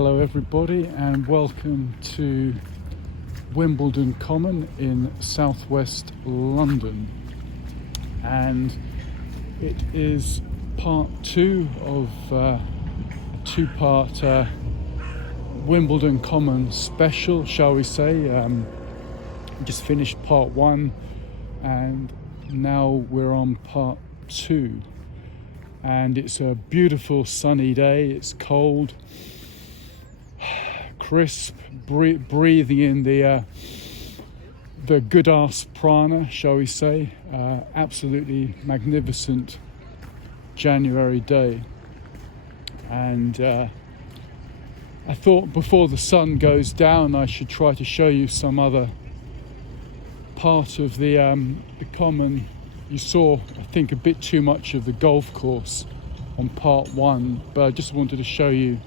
Hello everybody and welcome to Wimbledon Common in southwest London, and it is part two of a two-part Wimbledon Common special, shall we say. Just finished part one and now we're on part two, and it's a beautiful sunny day. It's cold, crisp, breathing in the good ass prana, shall we say. Absolutely magnificent January day, and I thought before the sun goes down I should try to show you some other part of the common. You saw, I think, a bit too much of the golf course on part one, but I just wanted to show you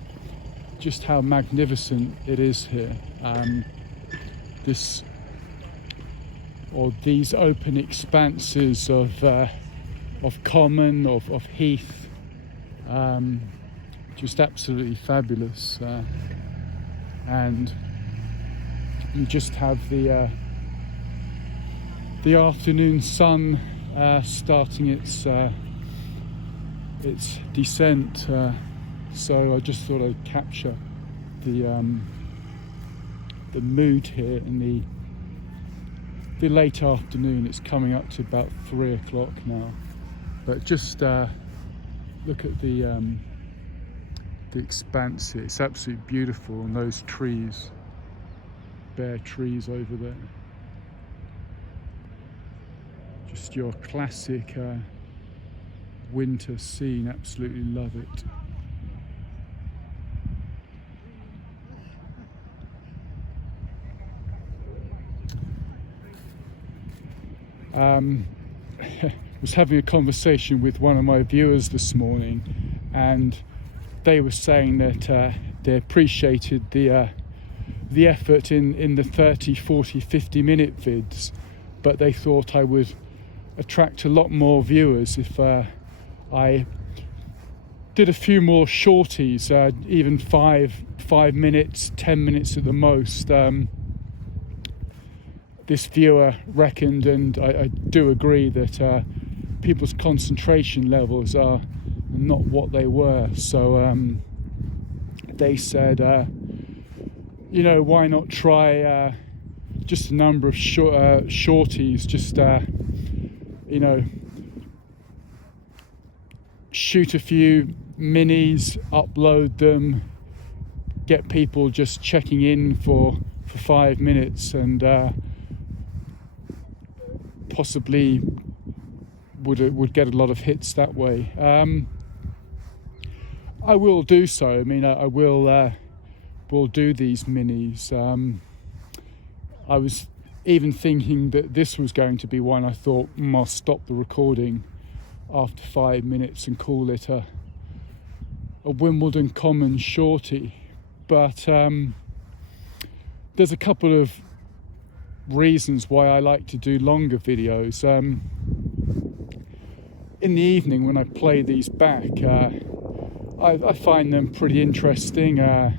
just how magnificent it is here. These open expanses of common, of heath, just absolutely fabulous. And you just have the afternoon sun starting its descent. So I just thought I'd capture the mood here in the late afternoon. It's coming up to about 3 o'clock now, but just look at the expanse here. It's absolutely beautiful, and those trees, bare trees over there. Just your classic winter scene. Absolutely love it. Was having a conversation with one of my viewers this morning, and they were saying that they appreciated the effort in the 30, 40, 50 minute vids, but they thought I would attract a lot more viewers if I did a few more shorties, even 5 minutes, 10 minutes at the most. This viewer reckoned, and I do agree, that people's concentration levels are not what they were. So they said, why not try just a number of shorties, just shoot a few minis, upload them, get people just checking in for 5 minutes, and possibly would get a lot of hits that way. I will do so. I mean, I will do these minis. I was even thinking that this was going to be one. I thought, I'll stop the recording after 5 minutes and call it a Wimbledon Common shorty. But there's a couple of reasons why I like to do longer videos. In the evening when I play these back, I find them pretty interesting. I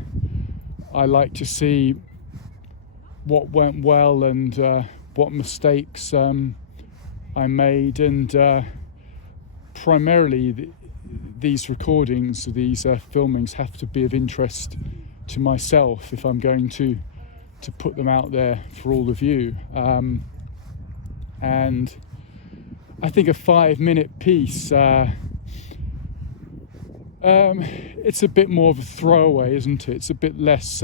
like to see what went well and what mistakes I made, and primarily these recordings, these filmings have to be of interest to myself if I'm going to put them out there for all of you. And I think a 5 minute piece, it's a bit more of a throwaway, isn't it? It's a bit less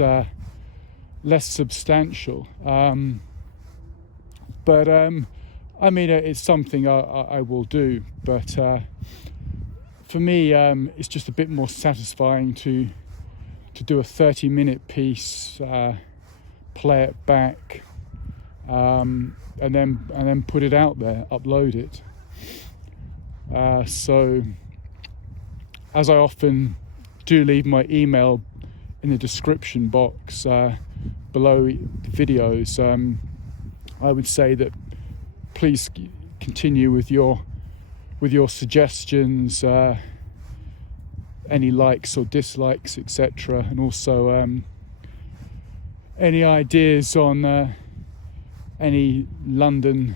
substantial. But I mean, it's something I will do. But for me, it's just a bit more satisfying to do a 30-minute piece, play it back, and then put it out there, upload it. So, as I often do, leave my email in the description box below the videos. I would say that please continue with your suggestions, any likes or dislikes, etc., and also any ideas on any London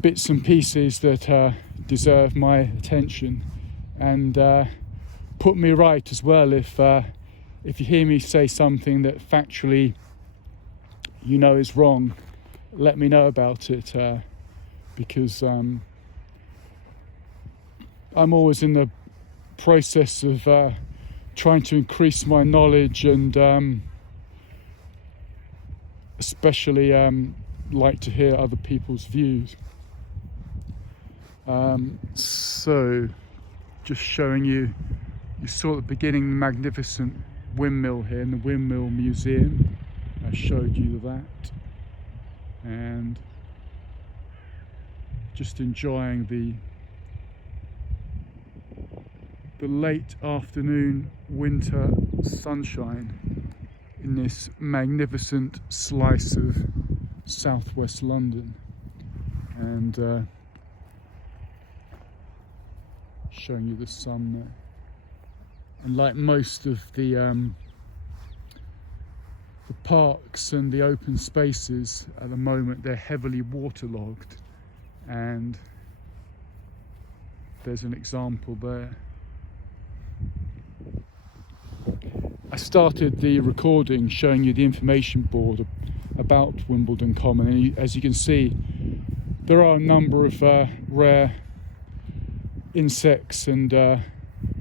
bits and pieces that deserve my attention, and put me right as well if you hear me say something that factually you know is wrong. Let me know about it, because I'm always in the process of trying to increase my knowledge, and especially like to hear other people's views. So just showing you saw at the beginning the magnificent windmill here in the Windmill Museum. I showed you that, and just enjoying the late afternoon winter sunshine in this magnificent slice of southwest London, and showing you the sun there. And like most of the parks and the open spaces at the moment, they're heavily waterlogged, and there's an example there. I started the recording showing you the information board about Wimbledon Common, and as you can see, there are a number of rare insects and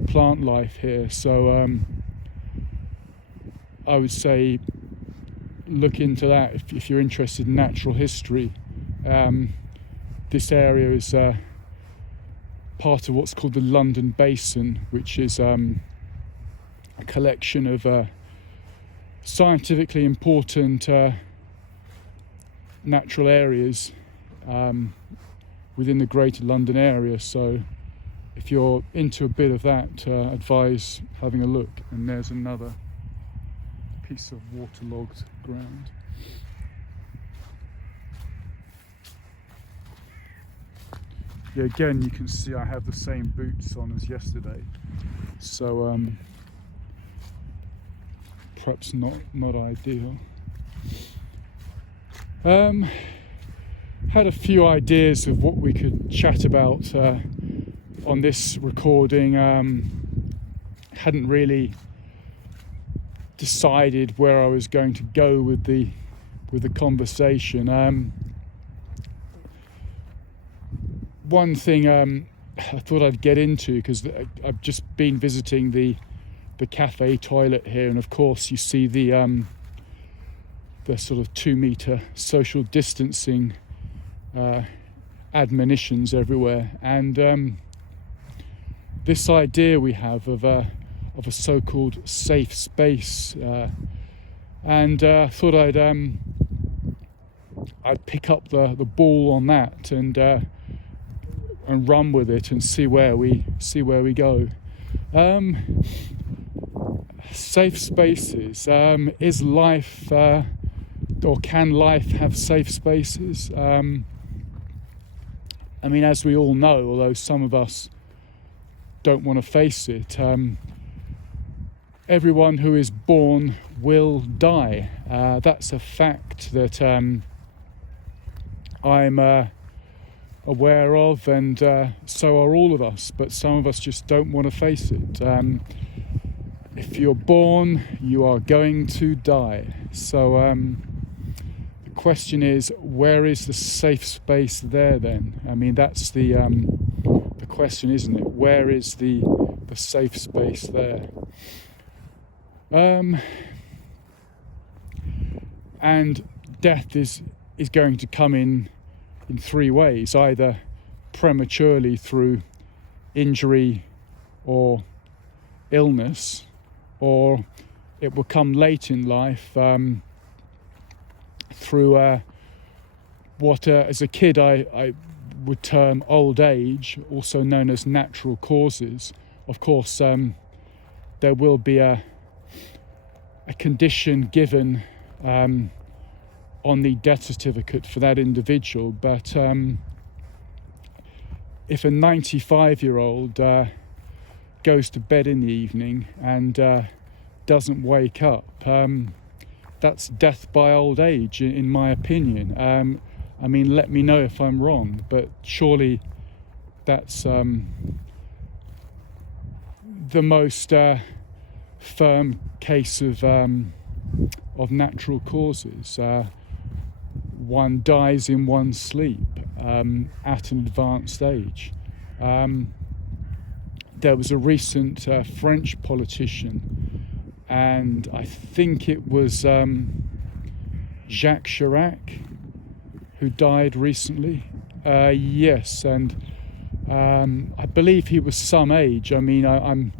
plant life here, so I would say look into that if you're interested in natural history. This area is part of what's called the London Basin, which is a collection of scientifically important natural areas within the Greater London area. So if you're into a bit of that, advise having a look. And there's another piece of waterlogged ground. Yeah, again, you can see I have the same boots on as yesterday, so perhaps not ideal. Had a few ideas of what we could chat about on this recording. Hadn't really decided where I was going to go with the conversation. One thing I thought I'd get into, because I've just been visiting the cafe toilet here, and of course you see the sort of 2-meter social distancing admonitions everywhere, and this idea we have of a so-called safe space, and thought I'd pick up the ball on that and run with it and see where we go. Safe spaces. Is life or can life have safe spaces? I mean, as we all know, although some of us don't want to face it, everyone who is born will die. That's a fact that I'm aware of, and so are all of us, but some of us just don't want to face it. If you're born, you are going to die. So the question is, where is the safe space there then? I mean, that's the question, isn't it? Where is the safe space there? And death is going to come in 3 ways: either prematurely through injury or illness, or it will come late in life through what as a kid I would term old age, also known as natural causes. Of course, there will be a condition given on the death certificate for that individual, but if a 95-year-old goes to bed in the evening and doesn't wake up. That's death by old age, in my opinion. I mean, let me know if I'm wrong, but surely that's the most firm case of natural causes. One dies in one's sleep at an advanced age. There was a recent French politician, and I think it was Jacques Chirac, who died recently. Yes, and I believe he was some age. I mean, I'm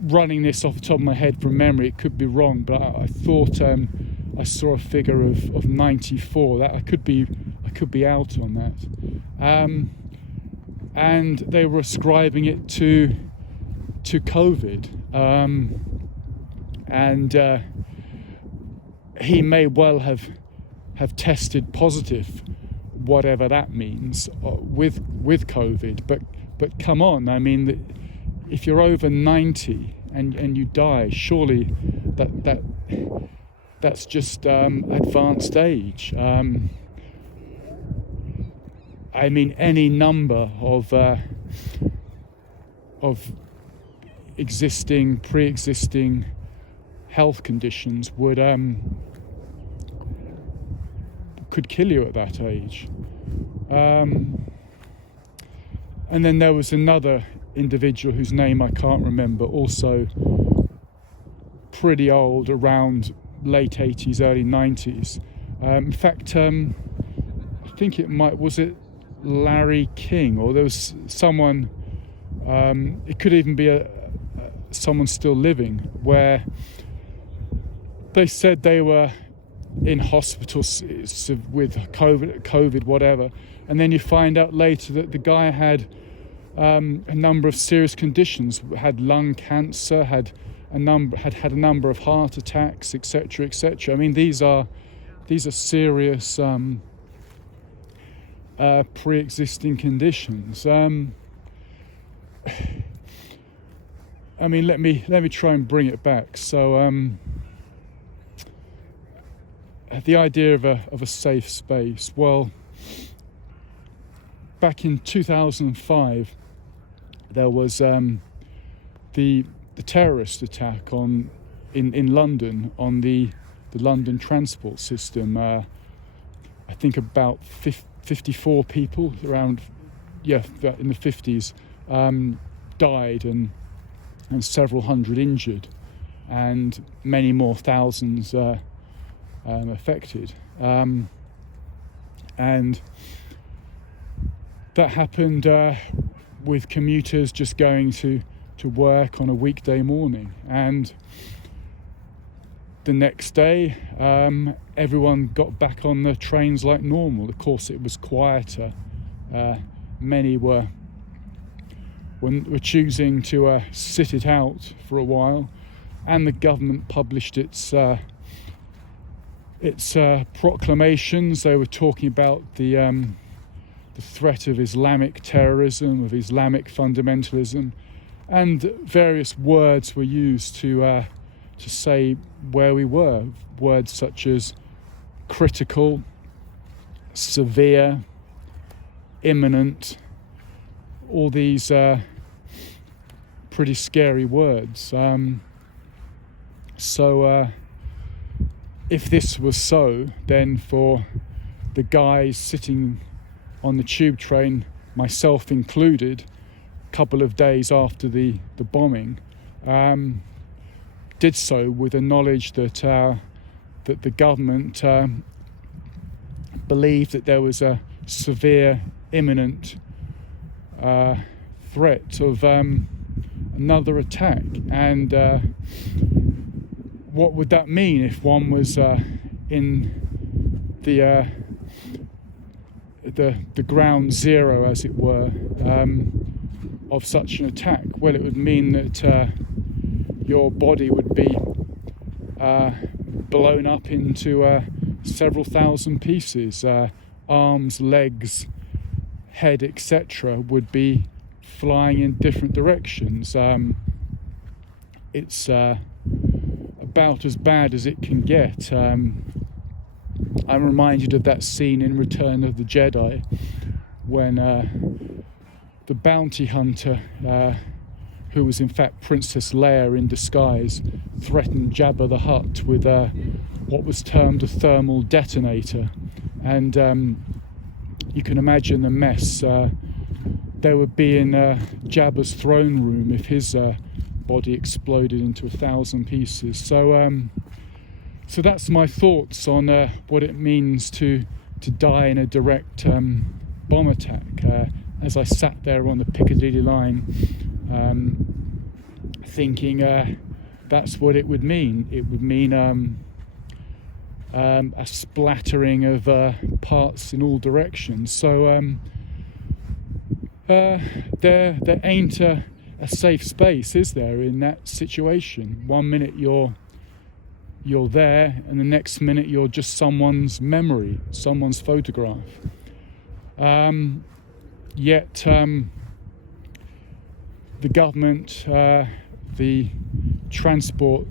running this off the top of my head from memory. It could be wrong, but I thought I saw a figure of 94. That I could be out on that. And they were ascribing it to COVID, and he may well have tested positive, whatever that means, with COVID. But come on, I mean, if you're over 90 and you die, surely that's just advanced age. I mean, any number of pre-existing health conditions could kill you at that age. And then there was another individual whose name I can't remember, also pretty old, around late 80s, early 90s. In fact, I think was it Larry King, or there was someone, it could even be someone still living, where they said they were in hospital with COVID, whatever, and then you find out later that the guy had a number of serious conditions, had lung cancer, had a number of heart attacks, etc., etc. I mean, these are serious pre-existing conditions. I mean, let me try and bring it back. So the idea of a safe space. Well, back in 2005, there was the terrorist attack in London on the London transport system. I think about 54 people, around, in the 50s, died, and several hundred injured, and many more thousands affected. And that happened with commuters just going to work on a weekday morning, and the next day everyone got back on the trains like normal. Of course, it was quieter. Many were choosing to sit it out for a while, and the government published its proclamations. They were talking about the threat of Islamic terrorism, of Islamic fundamentalism, and various words were used to say where we were. Words such as critical, severe, imminent, all these pretty scary words. So if this was so, then for the guys sitting on the tube train, myself included, a couple of days after the bombing, did so with the knowledge that the government believed that there was a severe, imminent threat of another attack. And what would that mean if one was in the ground zero, as it were, of such an attack? Well, it would mean that your body would be blown up into several thousand pieces. Arms, legs, head, etc. would be flying in different directions. It's about as bad as it can get. I'm reminded of that scene in Return of the Jedi when the bounty hunter, who was in fact Princess Leia in disguise, threatened Jabba the Hutt with what was termed a thermal detonator. And you can imagine the mess there would be in Jabba's throne room if his body exploded into 1,000 pieces. So that's my thoughts on what it means to die in a direct bomb attack. As I sat there on the Piccadilly line, thinking that's what it would mean. It would mean a splattering of parts in all directions. So there ain't a safe space, is there, in that situation? 1 minute you're there, and the next minute you're just someone's memory, someone's photograph. Yet the government, the transport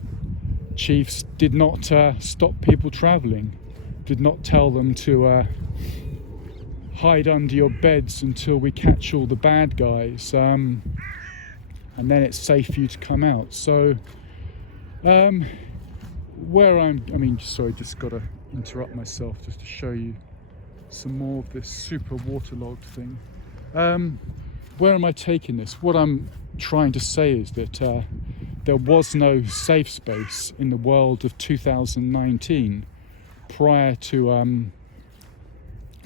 chiefs did not stop people travelling, did not tell them to hide under your beds until we catch all the bad guys, and then it's safe for you to come out. So sorry, just got to interrupt myself just to show you some more of this super waterlogged thing. Where am I taking this? What I'm trying to say is that there was no safe space in the world of 2019 prior to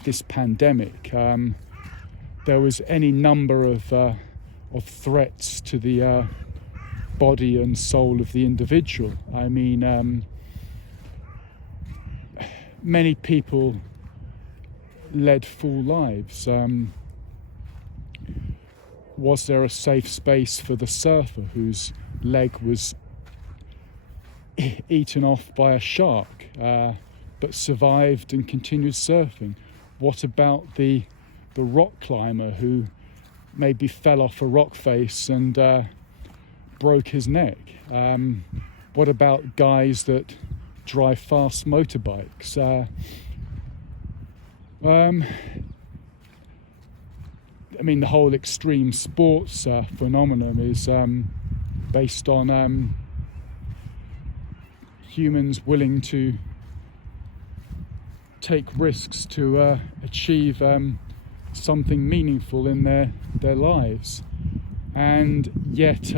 this pandemic. There was any number of threats to the body and soul of the individual. I mean, many people led full lives. Was there a safe space for the surfer whose leg was eaten off by a shark but survived and continued surfing? What about the rock climber who maybe fell off a rock face and broke his neck? What about guys that drive fast motorbikes? I mean, the whole extreme sports phenomenon is based on humans willing to take risks to achieve something meaningful in their lives. And yet,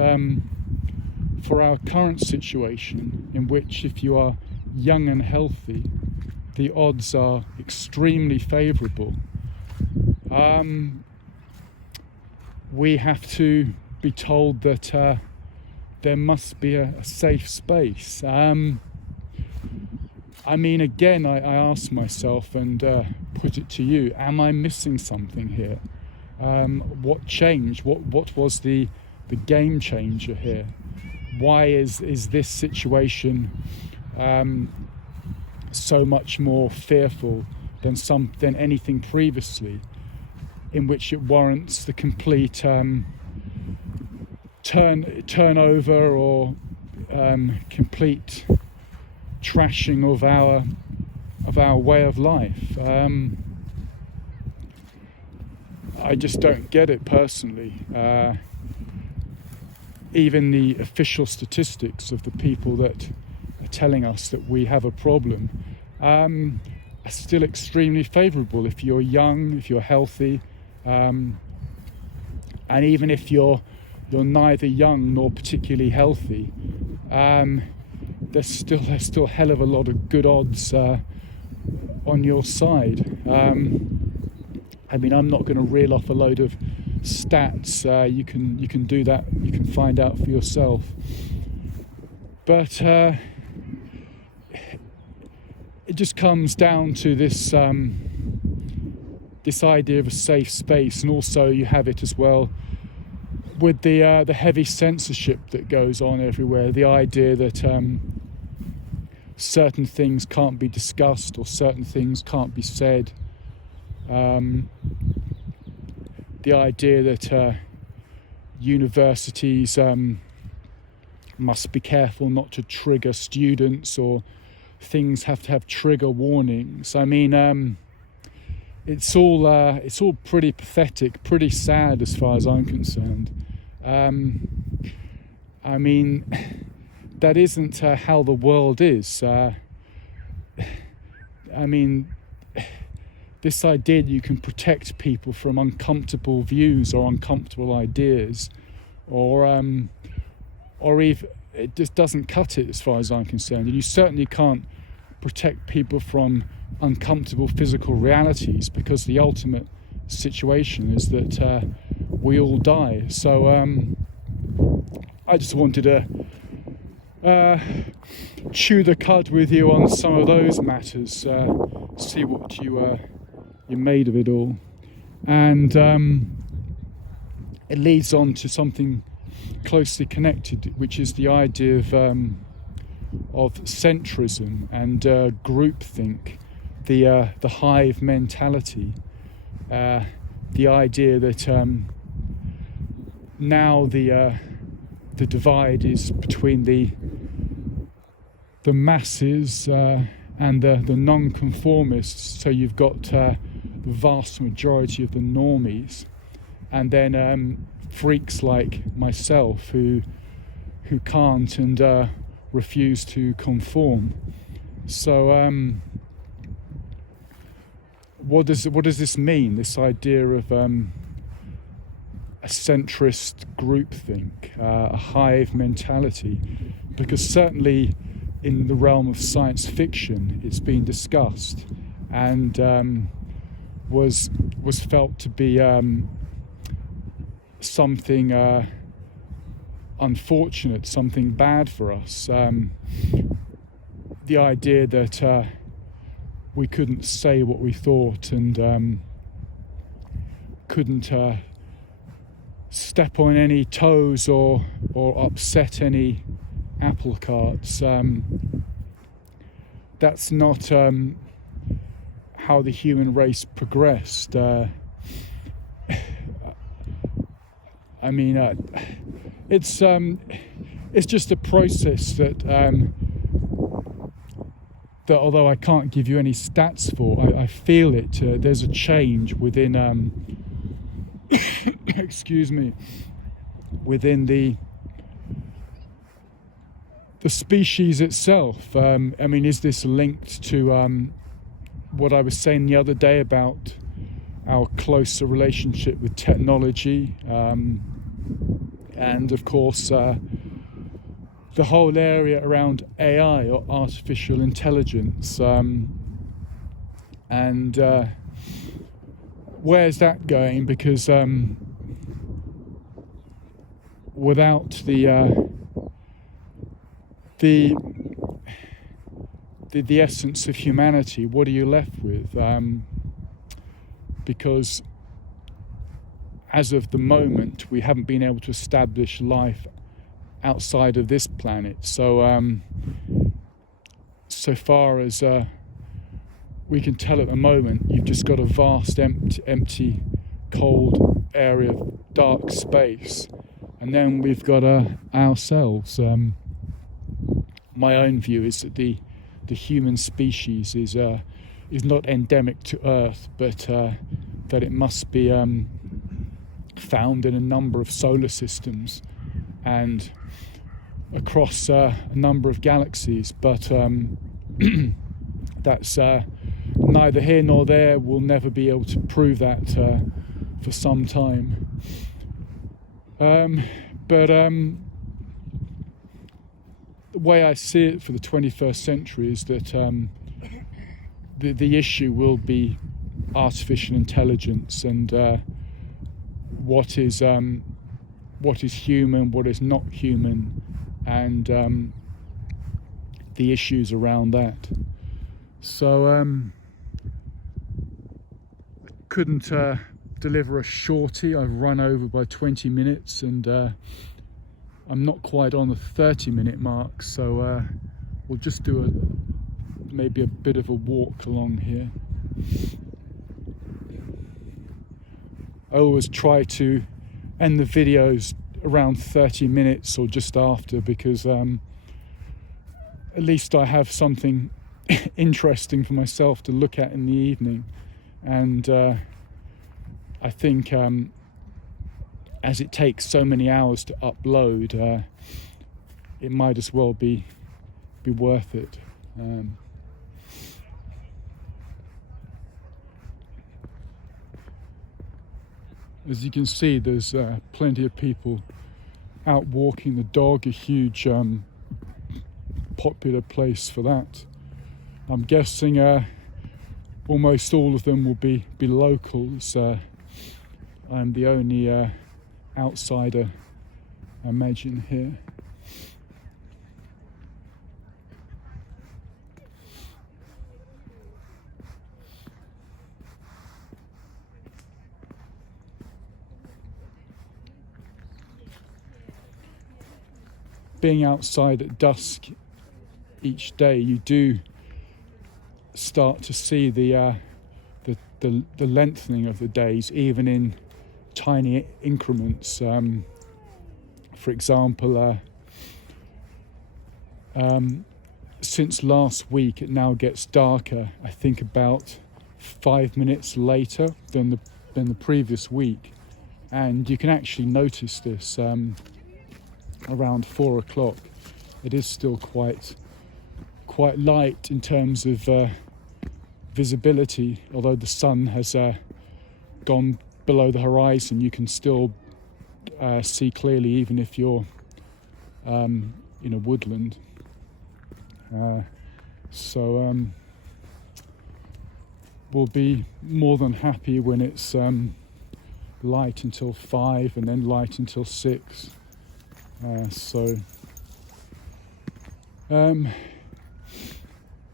for our current situation, in which if you are young and healthy, the odds are extremely favourable, we have to be told that there must be a safe space. I mean, again, I ask myself and put it to you, am I missing something here? What changed? What was the game changer here? Why is this situation so much more fearful than anything previously, in which it warrants the complete turnover or complete trashing of our way of life? I just don't get it personally. Even the official statistics of the people that are telling us that we have a problem are still extremely favourable if you're young, if you're healthy, and even if you're neither young nor particularly healthy, there's still a hell of a lot of good odds on your side. I mean, I'm not going to reel off a load of stats. You can do that. You can find out for yourself. But it just comes down to this idea of a safe space, and also you have it as well with the heavy censorship that goes on everywhere. The idea that certain things can't be discussed or certain things can't be said. The idea that universities must be careful not to trigger students, or things have to have trigger warnings. I mean, it's all pretty pathetic, pretty sad as far as I'm concerned. I mean, that isn't how the world is. I mean, this idea that you can protect people from uncomfortable views or uncomfortable ideas, or even, it just doesn't cut it as far as I'm concerned. And you certainly can't protect people from uncomfortable physical realities, because the ultimate situation is that we all die. So I just wanted to chew the cud with you on some of those matters, see what you made of it all. And it leads on to something closely connected, which is the idea of centrism and groupthink, the hive mentality, the idea that now the divide is between the masses and the non-conformists. So you've got the vast majority of the normies, and then freaks like myself who can't and refuse to conform. So what does this mean, this idea of a centrist groupthink, a hive mentality? Because certainly in the realm of science fiction it's been discussed and was felt to be something unfortunate, something bad for us. The idea that we couldn't say what we thought and couldn't step on any toes or upset any apple carts. That's not how the human race progressed. I mean, it's just a process that although I can't give you any stats for, I feel it. There's a change within, excuse me, within the species itself. I mean, is this linked to what I was saying the other day about our closer relationship with technology, and of course the whole area around AI, or artificial intelligence, and where's that going? Because without the essence of humanity, what are you left with? Because as of the moment, we haven't been able to establish life outside of this planet. So so far as we can tell at the moment, you've just got a vast empty cold area of dark space, and then we've got ourselves. My own view is that the human species is not endemic to Earth, but that it must be found in a number of solar systems and across a number of galaxies. But that's neither here nor there. We'll never be able to prove that for some time. But the way I see it for the 21st century is that the issue will be artificial intelligence and what is human, what is not human, and the issues around that. So couldn't deliver a shorty. I've run over by 20 minutes and I'm not quite on the 30-minute mark, so we'll just do maybe a bit of a walk along here. I always try to end the videos around 30 minutes or just after, because at least I have something interesting for myself to look at in the evening. And I think as it takes so many hours to upload, it might as well be worth it. As you can see, there's plenty of people out walking the dog, a huge popular place for that. I'm guessing almost all of them will be locals. I'm the only outsider, I imagine, here. Being outside at dusk each day, you do start to see the lengthening of the days, even in tiny increments. For example, since last week, it now gets darker, I think about 5 minutes later than the previous week, and you can actually notice this around 4 o'clock. It is still quite light in terms of visibility, although the sun has gone below the horizon. You can still see clearly, even if you're in a woodland. So we'll be more than happy when it's light until 5 and then light until 6.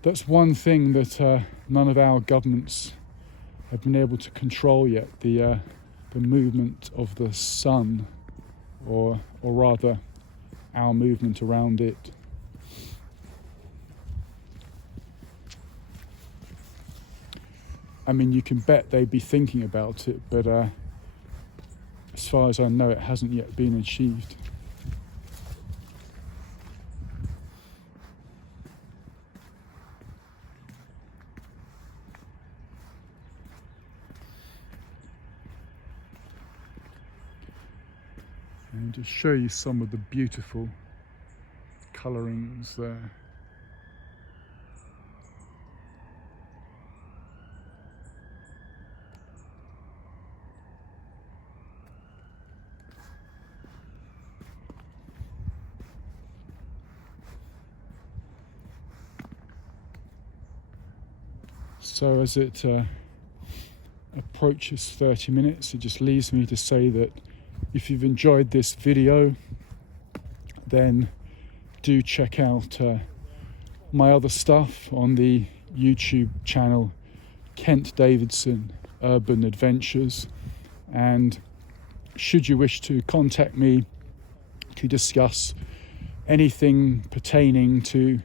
That's one thing that none of our governments have been able to control yet, the movement of the sun, or rather our movement around it. I mean, you can bet they'd be thinking about it, but as far as I know, it hasn't yet been achieved. And to show you some of the beautiful colourings there. So as it approaches 30 minutes, it just leaves me to say that if you've enjoyed this video, then do check out my other stuff on the YouTube channel Kent Davidson Urban Adventures. And should you wish to contact me to discuss anything pertaining to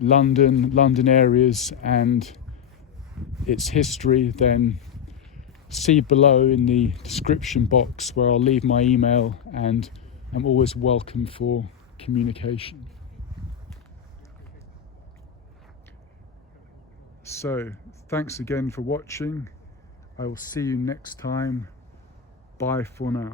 London areas and its history, then see below in the description box where I'll leave my email, and I'm always welcome for communication. So, thanks again for watching. I will see you next time. Bye for now.